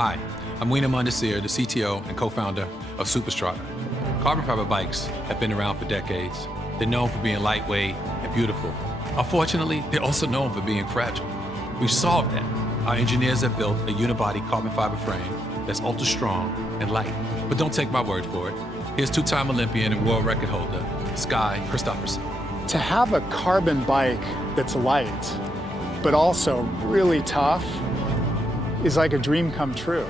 Hi, I'm Wiener Mundesir, the CTO and co-founder of Superstrata. Carbon fiber bikes have been around for decades. They're known for being lightweight and beautiful. Unfortunately, they're also known for being fragile. We've solved that. Our engineers have built a unibody carbon fiber frame that's ultra strong and light. But don't take my word for it. Here's two-time Olympian and world record holder, Sky Christopherson. To have a carbon bike that's light, but also really tough, is like a dream come true.